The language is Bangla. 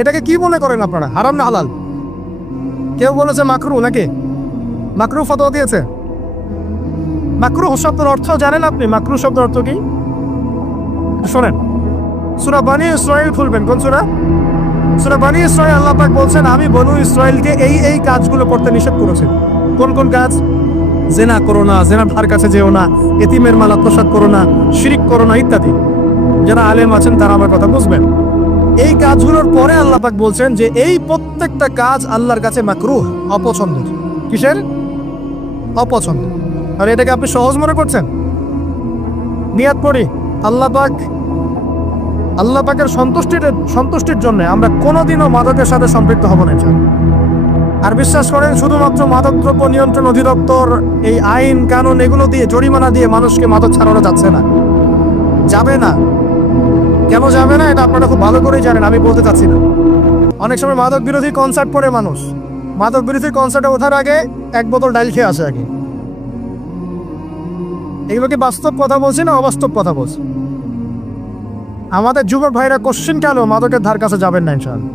এটাকে কি মনে করেন আপনারা, হারাম না হালাল? কেউ বলেছে মাকরু, নাকি মাকরু ফতোয়া দিয়েছে? মাকরু শব্দের অর্থ জানেন আপনি? মাকরু শব্দের অর্থ কি শোনেন, সূরা বনী ইসরাইল খুলবেন। কোন সূরা? সূরা বনী ইসরাইল। আল্লাহ পাক বলছেন, আমি বনু ইসরাইলকে এই কাজগুলো করতে নিষেধ করেছি। কোন কোন কাজ? জেনা করো না, জেনার ধার কাছে যেও না, এতিমের মাল আত্মসাৎ করো না, শিরিক করো না, ইত্যাদি। যারা আলেম আছেন তারা আমার কথা বুঝবেন। এই কাজগুলোর পরে আল্লাহ পাক বলছেন যে এই প্রত্যেকটা কাজ আল্লাহর কাছে মাকরুহ, অপছন্দের। কিসের? অপছন্দ। আর এটাকে আপনি সহজ মনে করছেন? নিয়াত পড়ি, আল্লাহ পাকের সন্তুষ্টির জন্য আমরা কোনোদিনও মাদকের সাথে সম্পৃক্ত হব না। আর বিশ্বাস করেন, শুধুমাত্র মাদকদ্রব্য নিয়ন্ত্রণ অধিদপ্তর এই আইন কানুন এগুলো দিয়ে, জরিমানা দিয়ে মানুষকে মাদক ছাড়ানো যাচ্ছে না, যাবে না। কেন যাবে না এটা আপনারা খুব ভালো করেই জানেন, আমি বলতে চাচ্ছি না। অনেক সময় মাদক বিরোধী কনসার্ট পড়ে মানুষ, মাদক বিরোধী কনসার্টে ওঠার আগে এক বোতল ডাইল খেয়ে আসে আগে। এগুলো কি বাস্তব কথা বলছি না অবাস্তব কথা বলছি? আমাদের যুবক ভাইরা কোশ্চেন কেন মাদকের ধার কাছে যাবেন না ইনশাআল্লাহ।